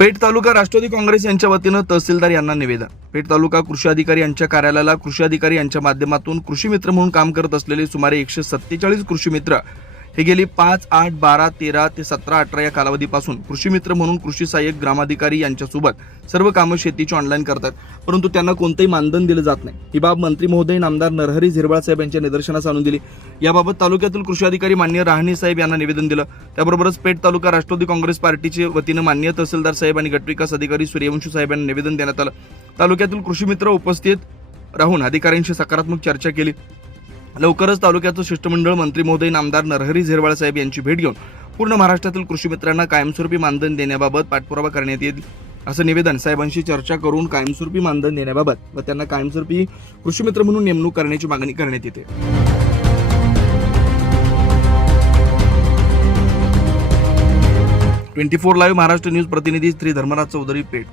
पेठ तालुका राष्ट्रवादी काँग्रेस यांच्या वतीनं तहसीलदार यांना निवेदन. पेठ तालुका कृषी अधिकारी यांच्या कार्यालयाला कृषी अधिकारी यांच्या माध्यमातून कृषी मित्र म्हणून काम करत असलेले सुमारे 147 कृषी मित्र हे गेली 5, 8, 12, 13 ते 17, 18 या कालावधीपासून कृषी मित्र म्हणून कृषी सहाय्यक ग्रामाधिकारी यांच्यासोबत सर्व कामं शेतीची ऑनलाईन करतात, परंतु त्यांना कोणतेही मानधन दिले जात नाही. ही बाब मंत्री महोदय नामदार नरहरी झिरवाळ साहेब यांच्या निदर्शनास आणून दिली. याबाबत तालुक्यातील कृषी अधिकारी माननीय राहणी साहेब यांना निवेदन दिलं. त्याबरोबरच पेठ तालुका राष्ट्रवादी काँग्रेस पार्टीचे वतीनं माननीय तहसीलदार साहेब आणि गटविकास अधिकारी सूर्यवंशी साहेब यांना निवेदन देण्यात आलं. तालुक्यातील कृषी मित्र उपस्थित राहून अधिकाऱ्यांशी सकारात्मक चर्चा केली. लवकरच तालुक्याचं शिष्टमंडळ मंत्री महोदय नामदार नरहरी झिरवाळ साहेब यांची भेट घेऊन पूर्ण महाराष्ट्रातील कृषी मित्रांना कायमस्वरूपी मानधन देण्याबाबत पाठपुरावा करण्यात येईल असं निवेदन साहेबांशी चर्चा करून कायमस्वरूपी मानधन देण्याबाबत व त्यांना कायमस्वरूपी कृषी मित्र म्हणून नेमणूक करण्याची मागणी करण्यात येते. 24 लाईव्ह महाराष्ट्र न्यूज प्रतिनिधी श्री धर्मराज चौधरी, पेठ.